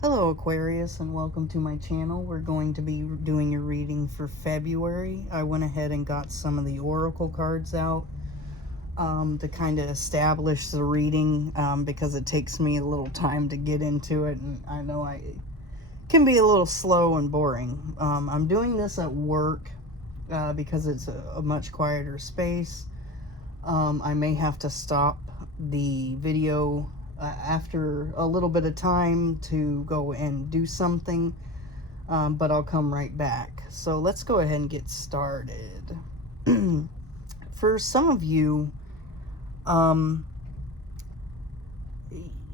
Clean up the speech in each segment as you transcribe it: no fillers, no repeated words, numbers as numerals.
Hello Aquarius, and welcome to my channel. We're going to be doing your reading for February. I went ahead and got some of the Oracle cards out to kind of establish the reading because it takes me a little time to get into it, and I know I can be a little slow and boring. I'm doing this at work because it's a much quieter space. I may have to stop the video after a little bit of time to go and do something, but I'll come right back. So let's go ahead and get started. For some of you,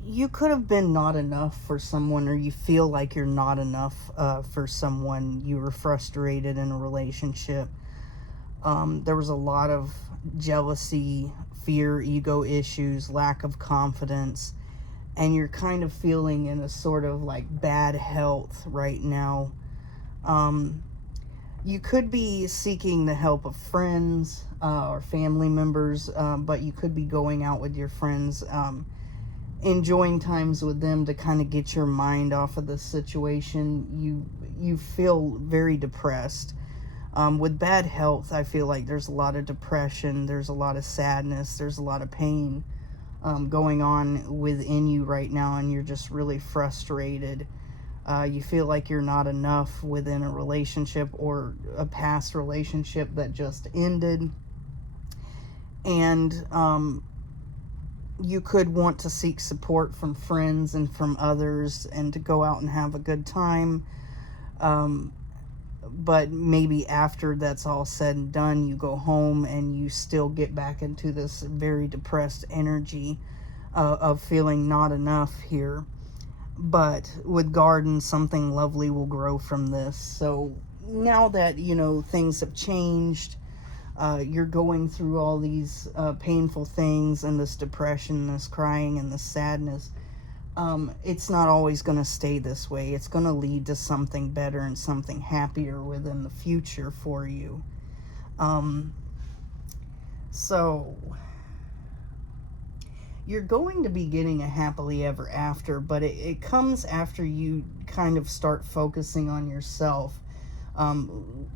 you could have been not enough for someone, or you feel like you're not enough for someone. You were frustrated in a relationship. There was a lot of jealousy, fear, ego issues, lack of confidence, and you're kind of feeling in a sort of like bad health right now. You could be seeking the help of friends or family members, but you could be going out with your friends, enjoying times with them to kind of get your mind off of the situation. You feel very depressed. With bad health, I feel like there's a lot of depression, there's a lot of sadness, there's a lot of pain going on within you right now, and you're just really frustrated. You feel like you're not enough within a relationship or a past relationship that just ended. And you could want to seek support from friends and from others and to go out and have a good time. But maybe after that's all said and done, you go home and you still get back into this very depressed energy of feeling not enough here. But with garden, something lovely will grow from this. So now that, you know, things have changed, you're going through all these painful things and this depression, this crying and this sadness. It's not always going to stay this way. It's going to lead to something better and something happier within the future for you. So you're going to be getting a happily ever after, but it comes after you kind of start focusing on yourself,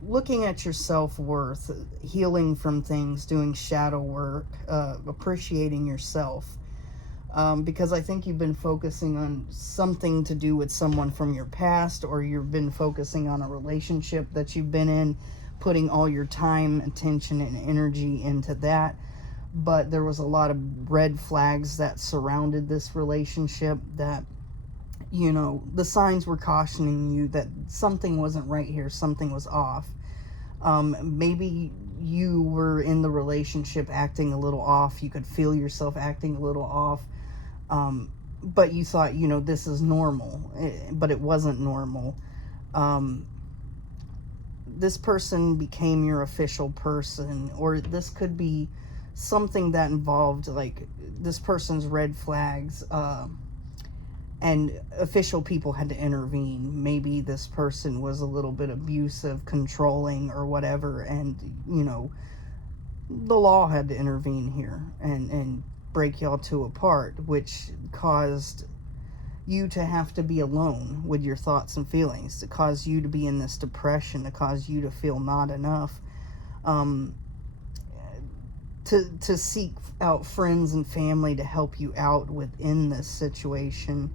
looking at your self-worth, healing from things, doing shadow work, appreciating yourself. Because I think you've been focusing on something to do with someone from your past, or you've been focusing on a relationship that you've been in, putting all your time, attention, and energy into that. But there was a lot of red flags that surrounded this relationship that, you know, the signs were cautioning you that something wasn't right here, something was off. Maybe you were in the relationship acting a little off. You could feel yourself acting a little off. But you thought, you know, this is normal, but it wasn't normal. This person became your official person, or this could be something that involved like this person's red flags, and official people had to intervene. Maybe this person was a little bit abusive, controlling, or whatever, and, you know, the law had to intervene here and break y'all two apart, which caused you to have to be alone with your thoughts and feelings, to cause you to be in this depression, to cause you to feel not enough, to seek out friends and family to help you out within this situation,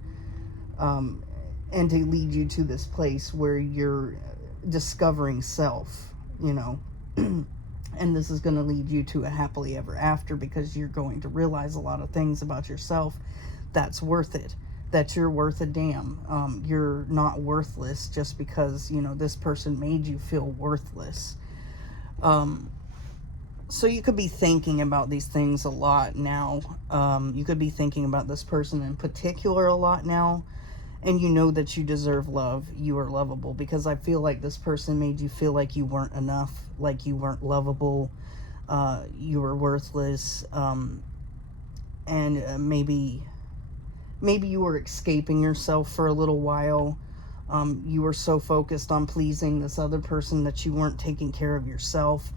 and to lead you to this place where you're discovering self, you know. And this is going to lead you to a happily ever after, because you're going to realize a lot of things about yourself that's worth it, that you're worth a damn. You're not worthless just because, you know, this person made you feel worthless. So you could be thinking about these things a lot now. You could be thinking about this person in particular a lot now. And you know that you deserve love. You are lovable, because I feel like this person made you feel like you weren't enough, like you weren't lovable, you were worthless, and maybe you were escaping yourself for a little while. You were so focused on pleasing this other person that you weren't taking care of yourself.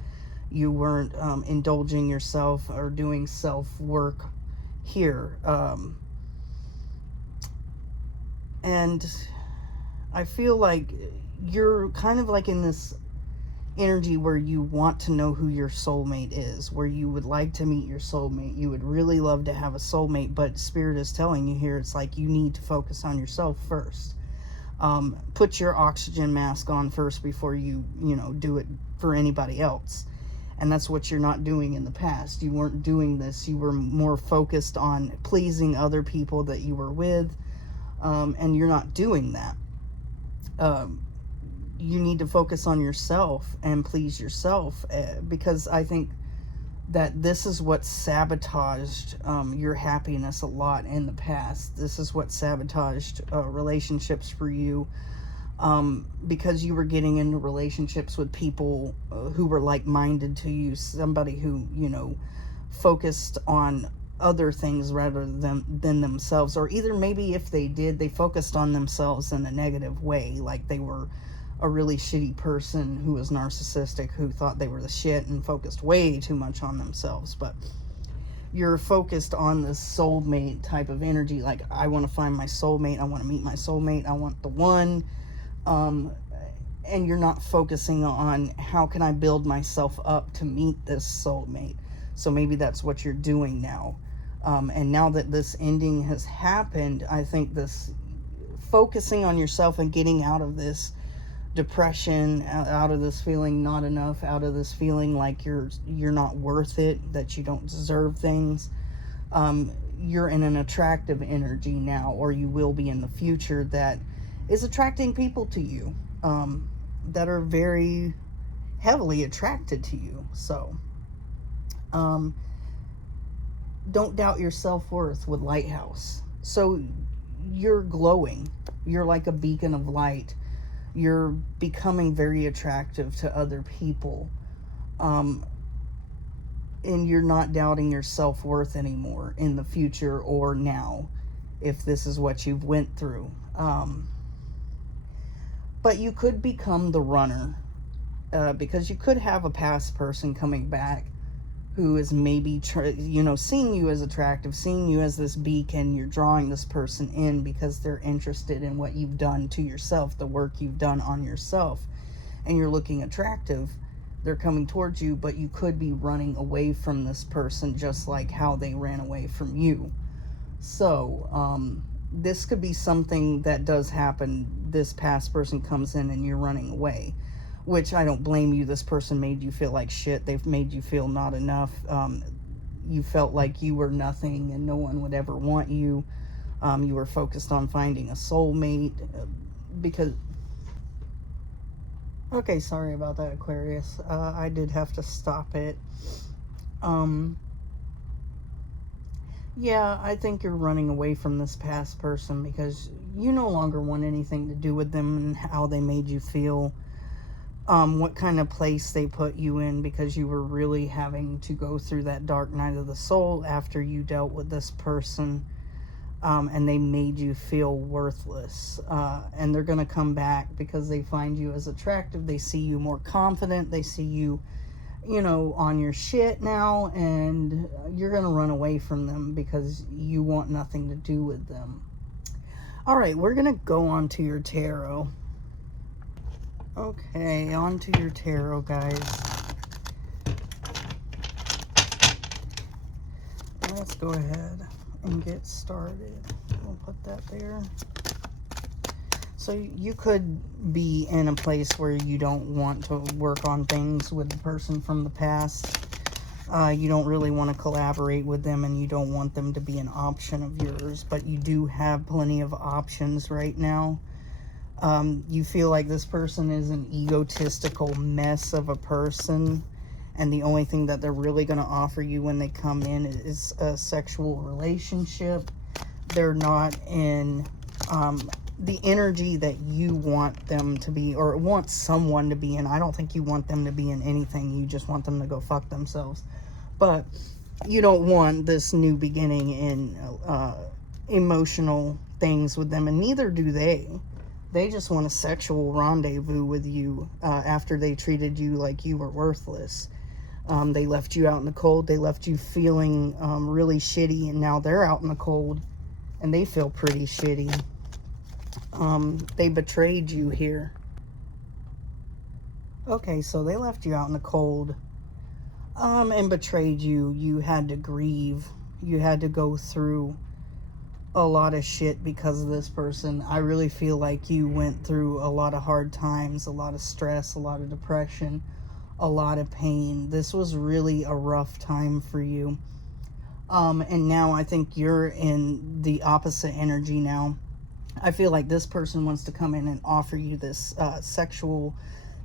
You weren't indulging yourself or doing self-work here. And I feel like you're kind of like in this energy where you want to know who your soulmate is, where you would like to meet your soulmate. You would really love to have a soulmate, but Spirit is telling you here, it's like you need to focus on yourself first. Put your oxygen mask on first before you do it for anybody else. And that's what you're not doing in the past. You weren't doing this. You were more focused on pleasing other people that you were with, and you're not doing that. You need to focus on yourself and please yourself, because I think that this is what sabotaged your happiness a lot in the past. This is what sabotaged relationships for you, because you were getting into relationships with people who were like-minded to you, somebody who, focused on other things rather than themselves, or either maybe if they did, they focused on themselves in a negative way, like they were a really shitty person who was narcissistic, who thought they were the shit and focused way too much on themselves. But you're focused on this soulmate type of energy, like, I want to find my soulmate, I want to meet my soulmate, I want the one, and you're not focusing on how can I build myself up to meet this soulmate. So maybe that's what you're doing now. And now that this ending has happened, I think this focusing on yourself and getting out of this depression, out of this feeling not enough, out of this feeling like you're not worth it, that you don't deserve things, you're in an attractive energy now, or you will be in the future, that is attracting people to you, that are very heavily attracted to you. So don't doubt your self-worth with Lighthouse. So you're glowing, you're like a beacon of light. You're becoming very attractive to other people, and you're not doubting your self-worth anymore in the future or now, if this is what you've went through. But you could become the runner, because you could have a past person coming back who is maybe seeing you as attractive, seeing you as this beacon. You're drawing this person in because they're interested in what you've done to yourself, the work you've done on yourself, and you're looking attractive. They're coming towards you, but you could be running away from this person, just like how they ran away from you. So this could be something that does happen. This past person comes in and you're running away, which I don't blame you. This person made you feel like shit. They've made you feel not enough. You felt like you were nothing and no one would ever want you. You were focused on finding a soulmate, because... Okay, sorry about that, Aquarius. I did have to stop it. Yeah, I think you're running away from this past person because you no longer want anything to do with them and how they made you feel. What kind of place they put you in, because you were really having to go through that dark night of the soul after you dealt with this person, and they made you feel worthless, and they're going to come back because they find you as attractive. They see you more confident. They see you, on your shit now, and you're going to run away from them because you want nothing to do with them. All right, we're going to go on to your tarot. Okay, on to your tarot, guys. Let's go ahead and get started. We'll put that there. So you could be in a place where you don't want to work on things with the person from the past. You don't really want to collaborate with them, and you don't want them to be an option of yours, but you do have plenty of options right now. You feel like this person is an egotistical mess of a person, and the only thing that they're really going to offer you when they come in is a sexual relationship. They're not in the energy that you want them to be, or want someone to be in. I don't think you want them to be in anything. You just want them to go fuck themselves. But you don't want this new beginning in emotional things with them, and neither do they. They just want a sexual rendezvous with you after they treated you like you were worthless. They left you out in the cold. They left you feeling really shitty, and now they're out in the cold and they feel pretty shitty. They betrayed you here. Okay, so they left you out in the cold, and betrayed you. You had to grieve. You had to go through a lot of shit because of this person. I really feel like you went through a lot of hard times, a lot of stress, a lot of depression, a lot of pain. This was really a rough time for you. And now I think you're in the opposite energy now. I feel like this person wants to come in and offer you this sexual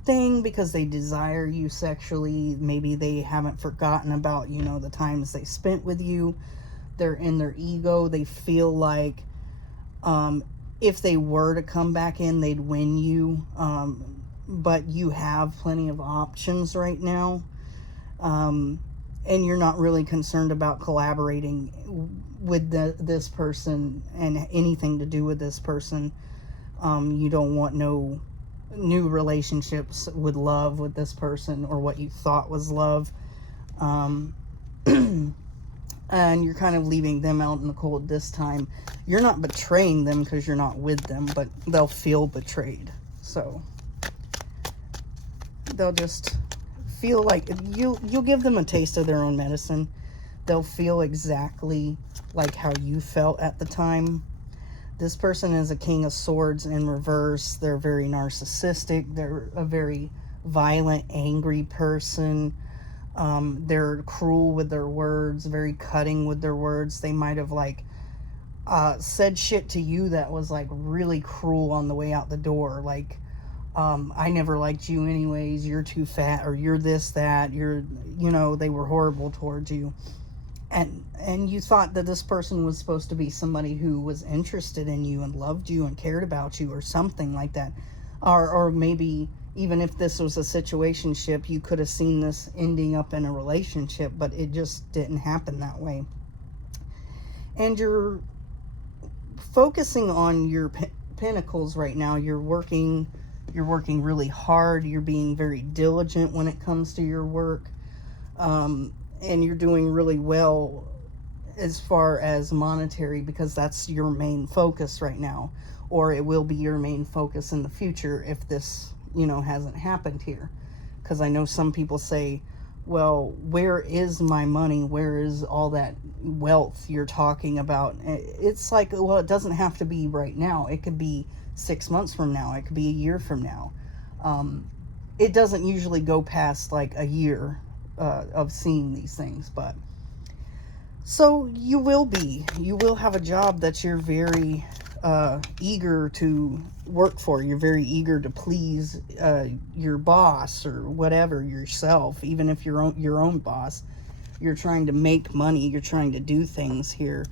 thing because they desire you sexually. Maybe they haven't forgotten about, you know, the times they spent with you. They're in their ego. They feel like if they were to come back in, they'd win you. But you have plenty of options right now. And you're not really concerned about collaborating with this person and anything to do with this person. You don't want no new relationships with love with this person, or what you thought was love. And you're kind of leaving them out in the cold this time. You're not betraying them because you're not with them, but they'll feel betrayed. So they'll just feel like you'll give them a taste of their own medicine. They'll feel exactly like how you felt at the time. This person is a King of Swords in reverse. They're very narcissistic. They're a very violent, angry person. They're cruel with their words, very cutting with their words. They might have like said shit to you that was like really cruel on the way out the door. Like, I never liked you anyways. You're too fat, or you're this, that, you know, they were horrible towards you. And you thought that this person was supposed to be somebody who was interested in you and loved you and cared about you, or something like that. Or maybe even if this was a situationship, you could have seen this ending up in a relationship, but it just didn't happen that way. And you're focusing on your pinnacles right now. You're working really hard. You're being very diligent when it comes to your work. And you're doing really well as far as monetary, because that's your main focus right now, or it will be your main focus in the future if this, you know, hasn't happened here. Because I know some people say, well, where is my money? Where is all that wealth you're talking about? It's like, well, it doesn't have to be right now. It could be 6 months from now. It could be a year from now. It doesn't usually go past like a year of seeing these things. But so you will have a job that you're very eager to work for. You're very eager to please your boss, or whatever, yourself. Even if you're your own boss, you're trying to make money, you're trying to do things here,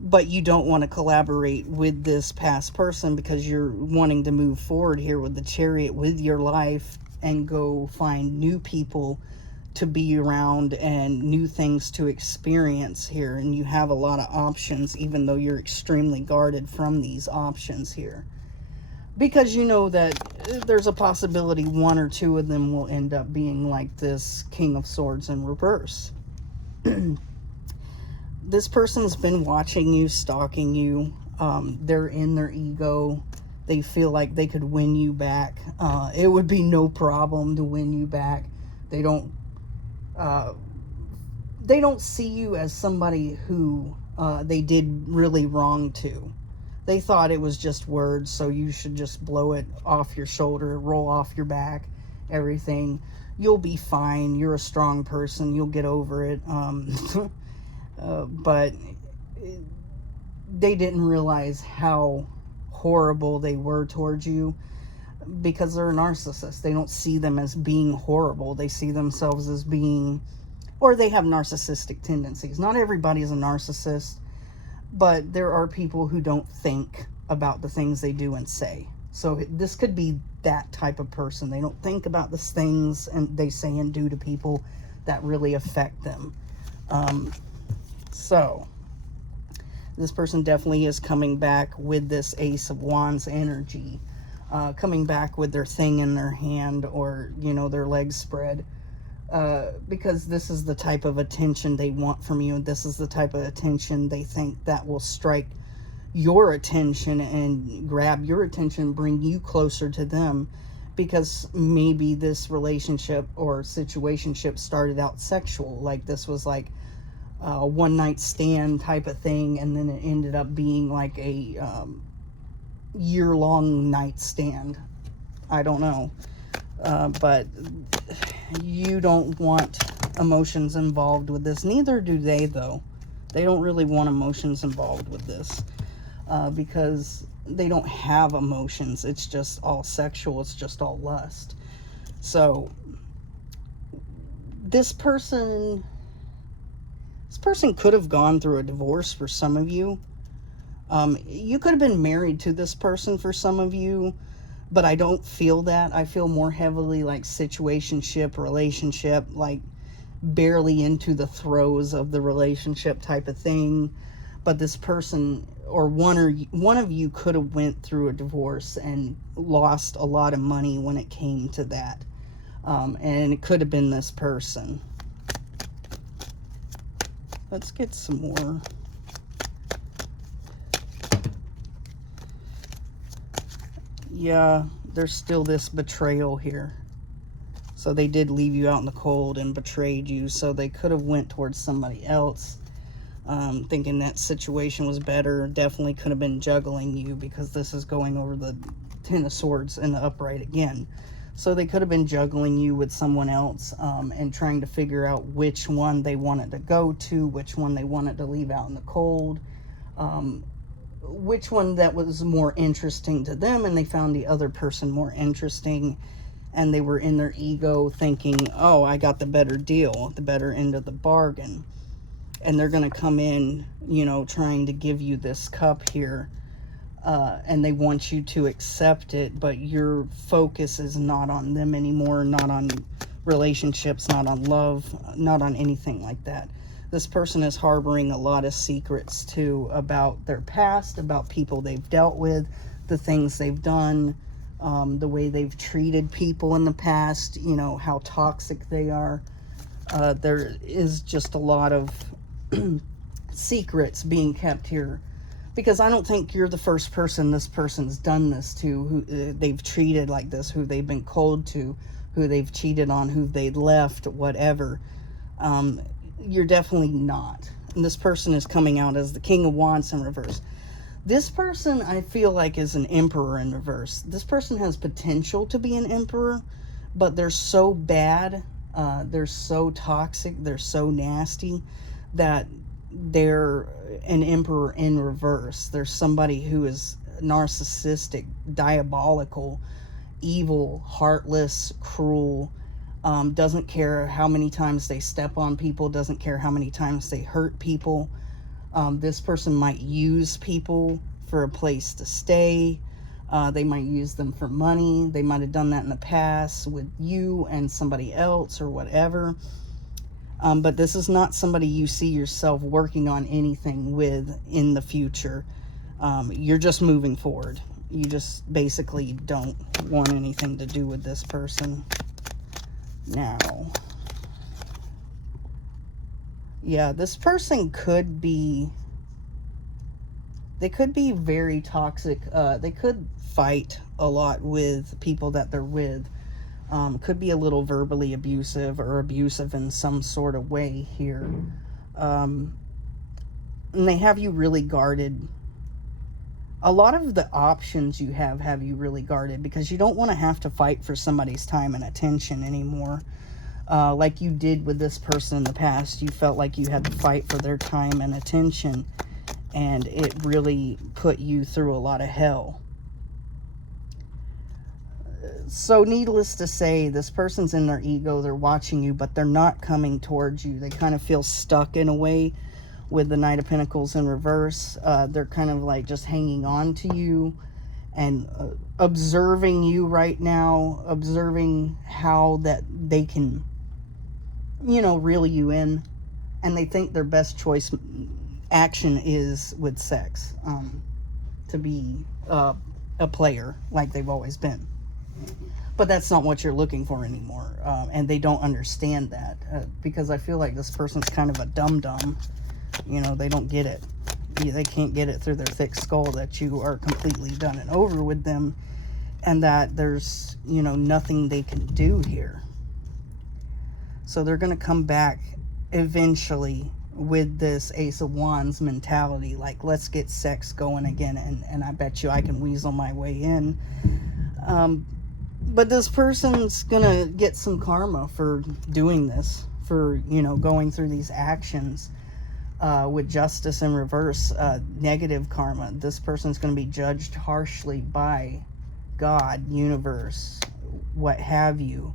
but you don't want to collaborate with this past person because you're wanting to move forward here with the Chariot with your life and go find new people to be around and new things to experience here. And you have a lot of options, even though you're extremely guarded from these options here, because you know that there's a possibility one or two of them will end up being like this King of Swords in reverse. This person's been watching you, stalking you. They're in their ego. They feel like they could win you back. It would be no problem to win you back. They don't see you as somebody who they did really wrong to. They thought it was just words, so you should just blow it off your shoulder, roll off your back, everything. You'll be fine. You're a strong person. You'll get over it. But they didn't realize how horrible they were towards you, because they're a narcissist. They don't see them as being horrible. They see themselves as being, or they have narcissistic tendencies. Not everybody is a narcissist, but there are people who don't think about the things they do and say. So this could be that type of person. They don't think about the things and they say and do to people that really affect them. So this person definitely is coming back with this Ace of Wands energy, coming back with their thing in their hand, or, you know, their legs spread, because this is the type of attention they want from you. And this is the type of attention they think that will strike your attention and grab your attention, bring you closer to them, because maybe this relationship or situationship started out sexual. Like this was like a one night stand type of thing, and then it ended up being like a year-long nightstand. I don't know. But you don't want emotions involved with this. Neither do they, though. They don't really want emotions involved with this, because they don't have emotions. It's just all sexual. It's just all lust. So this person could have gone through a divorce for some of you. You could have been married to this person for some of you, but I don't feel that. I feel more heavily like situationship, relationship, like barely into the throes of the relationship type of thing. But this person, or one of you could have went through a divorce and lost a lot of money when it came to that. And it could have been this person. Let's get some more. Yeah, there's still this betrayal here. So they did leave you out in the cold and betrayed you. So they could have went towards somebody else, thinking that situation was better. Definitely could have been juggling you, because this is going over the Ten of Swords in the upright again. So they could have been juggling you with someone else, and trying to figure out which one they wanted to go to, which one they wanted to leave out in the cold, which one that was more interesting to them, and they found the other person more interesting, and they were in their ego thinking, oh, I got the better deal, the better end of the bargain. And they're going to come in, you know, trying to give you this cup here, and they want you to accept it, but your focus is not on them anymore, not on relationships, not on love, not on anything like that. This person is harboring a lot of secrets too, about their past, about people they've dealt with, the things they've done, the way they've treated people in the past, you know, how toxic they are. There is just a lot of secrets being kept here, because I don't think you're the first person this person's done this to, who they've treated like this, who they've been cold to, who they've cheated on, who they left, whatever. You're definitely not. And this person is coming out as the King of Wands in reverse. This person, I feel like, is an Emperor in reverse. This person has potential to be an Emperor, but they're so bad, they're so toxic, they're so nasty, that they're an Emperor in reverse. There's somebody who is narcissistic, diabolical, evil, heartless, cruel, doesn't care how many times they step on people, doesn't care how many times they hurt people. This person might use people for a place to stay. They might use them for money. They might have done that in the past with you and somebody else or whatever. But this is not somebody you see yourself working on anything with in the future. You're just moving forward. You just basically don't want anything to do with this person. Now, yeah, this person could be, they could be very toxic. They could fight a lot with people that they're with. Could be a little verbally abusive or abusive in some sort of way here. And they have you really guarded. A lot of the options you have you really guarded, because you don't want to have to fight for somebody's time and attention anymore. Like you did with this person in the past. You felt like you had to fight for their time and attention, and it really put you through a lot of hell. So needless to say, this person's in their ego. They're watching you, but they're not coming towards you. They kind of feel stuck in a way with the Knight of Pentacles in reverse. They're kind of like just hanging on to you and observing you right now, observing how that they can, you know, reel you in. And they think their best choice action is with sex, to be a player like they've always been. But that's not what you're looking for anymore. And they don't understand that, because I feel like this person's kind of a dum-dum. You know, they don't get it. They can't get it through their thick skull that you are completely done and over with them, and that there's, you know, nothing they can do here. So they're going to come back eventually with this Ace of Wands mentality, like, let's get sex going again, and I bet you I can weasel my way in. But this person's gonna get some karma for doing this, for, you know, going through these actions with justice in reverse, negative karma. This person's going to be judged harshly by God, universe, what have you,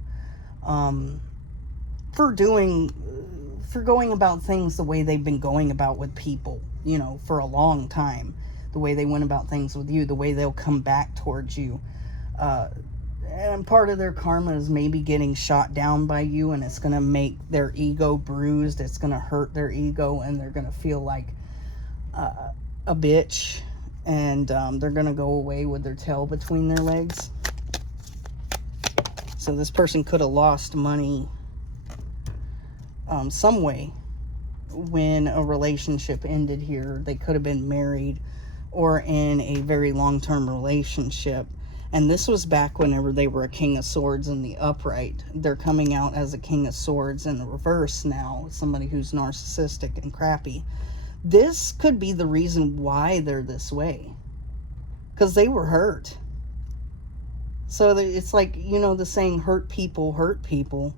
for going about things the way they've been going about with people, you know, for a long time. The way they went about things with you, the way they'll come back towards you. And part of their karma is maybe getting shot down by you, and it's going to make their ego bruised. It's going to hurt their ego, and they're going to feel like a bitch, and they're going to go away with their tail between their legs. So this person could have lost money some way when a relationship ended here. They could have been married or in a very long-term relationship. And this was back whenever they were a King of Swords in the upright. They're coming out as a King of Swords in the reverse now. Somebody who's narcissistic and crappy. This could be the reason why they're this way. Because they were hurt. So it's like, you know, the saying, hurt people hurt people.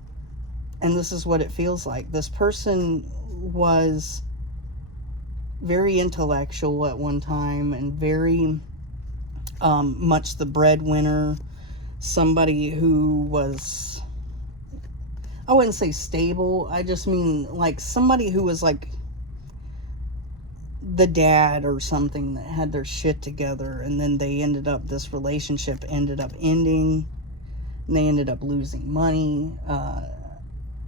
And this is what it feels like. This person was very intellectual at one time and very much the breadwinner, somebody who was, I wouldn't say stable, I just mean like somebody who was like the dad or something that had their shit together, and then this relationship ended up ending, and they ended up losing money,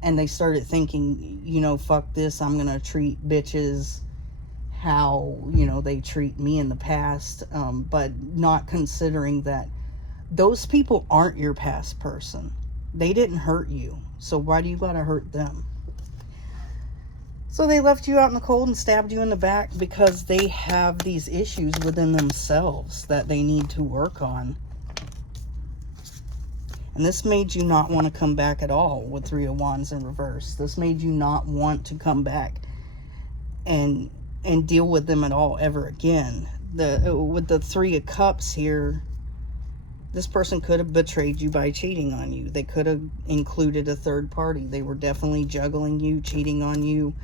and they started thinking, you know, fuck this, I'm gonna treat bitches how, you know, they treat me in the past, but not considering that those people aren't your past person. They didn't hurt you, so why do you gotta hurt them? So they left you out in the cold and stabbed you in the back because they have these issues within themselves that they need to work on. And this made you not want to come back at all with Three of Wands in reverse. This made you not want to come back and deal with them at all ever again. With the Three of Cups here, this person could have betrayed you by cheating on you. They could have included a third party. They were definitely juggling you, cheating on you,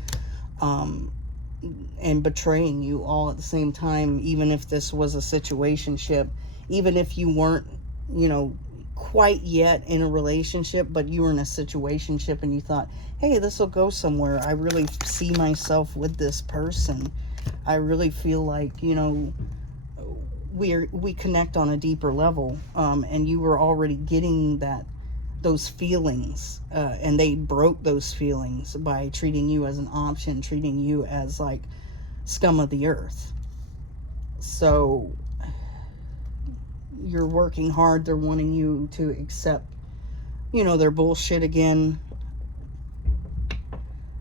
and betraying you all at the same time. Even if this was a situationship, even if you weren't, you know, quite yet in a relationship, but you were in a situationship and you thought, hey, this will go somewhere. I really see myself with this person. I really feel like, you know, we connect on a deeper level, and you were already getting those feelings, and they broke those feelings by treating you as an option, treating you as like scum of the earth. So you're working hard. They're wanting you to accept, you know, their bullshit again,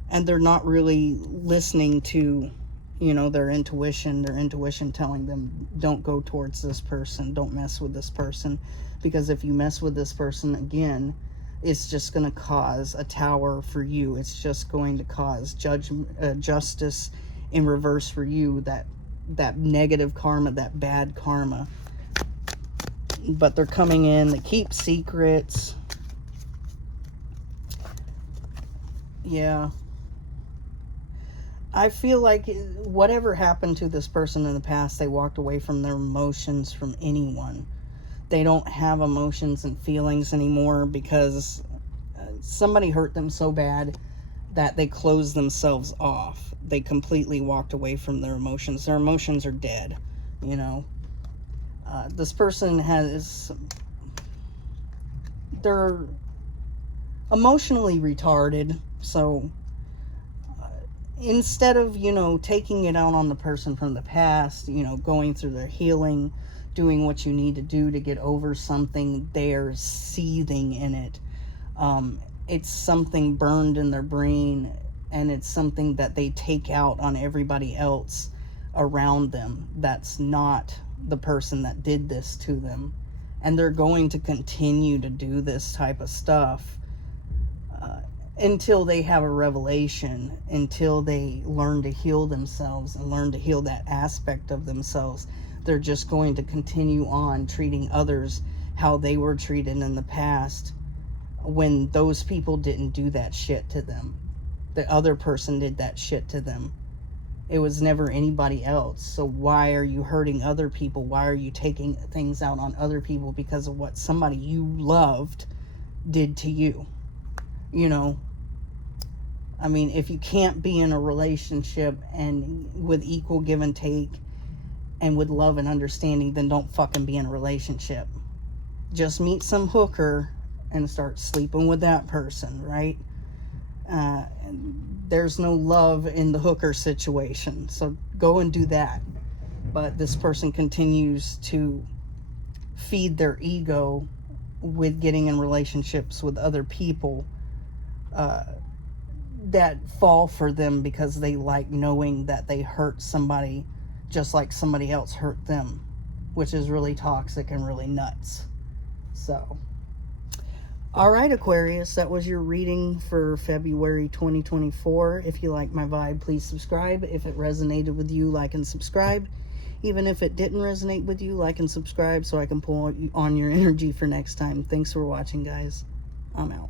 and they're not really listening to, you know, their intuition telling them, don't go towards this person, don't mess with this person, because if you mess with this person again, it's just going to cause a tower for you. It's just going to cause justice in reverse for you, that negative karma, that bad karma. But they're coming in, they keep secrets. Yeah. I feel like whatever happened to this person in the past, they walked away from their emotions from anyone. They don't have emotions and feelings anymore because somebody hurt them so bad that they closed themselves off. They completely walked away from their emotions. Their emotions are dead, you know. This person they're emotionally retarded, so instead of, you know, taking it out on the person from the past, you know, going through their healing, doing what you need to do to get over something, they're seething in it. It's something burned in their brain, and it's something that they take out on everybody else, around them that's not the person that did this to them. And they're going to continue to do this type of stuff until they have a revelation, until they learn to heal themselves and learn to heal that aspect of themselves. They're just going to continue on treating others how they were treated in the past, when those people didn't do that shit to them. The other person did that shit to them. It was never anybody else. So why are you hurting other people? Why are you taking things out on other people because of what somebody you loved did to you? You know, I mean, if you can't be in a relationship and with equal give and take and with love and understanding, then don't fucking be in a relationship. Just meet some hooker and start sleeping with that person, right? There's no love in the hooker situation, so go and do that. But this person continues to feed their ego with getting in relationships with other people that fall for them because they like knowing that they hurt somebody just like somebody else hurt them, which is really toxic and really nuts. So, all right, Aquarius, that was your reading for February 2024. If you like my vibe, please subscribe. If it resonated with you, like and subscribe. Even if it didn't resonate with you, like and subscribe so I can pull on your energy for next time. Thanks for watching, guys. I'm out.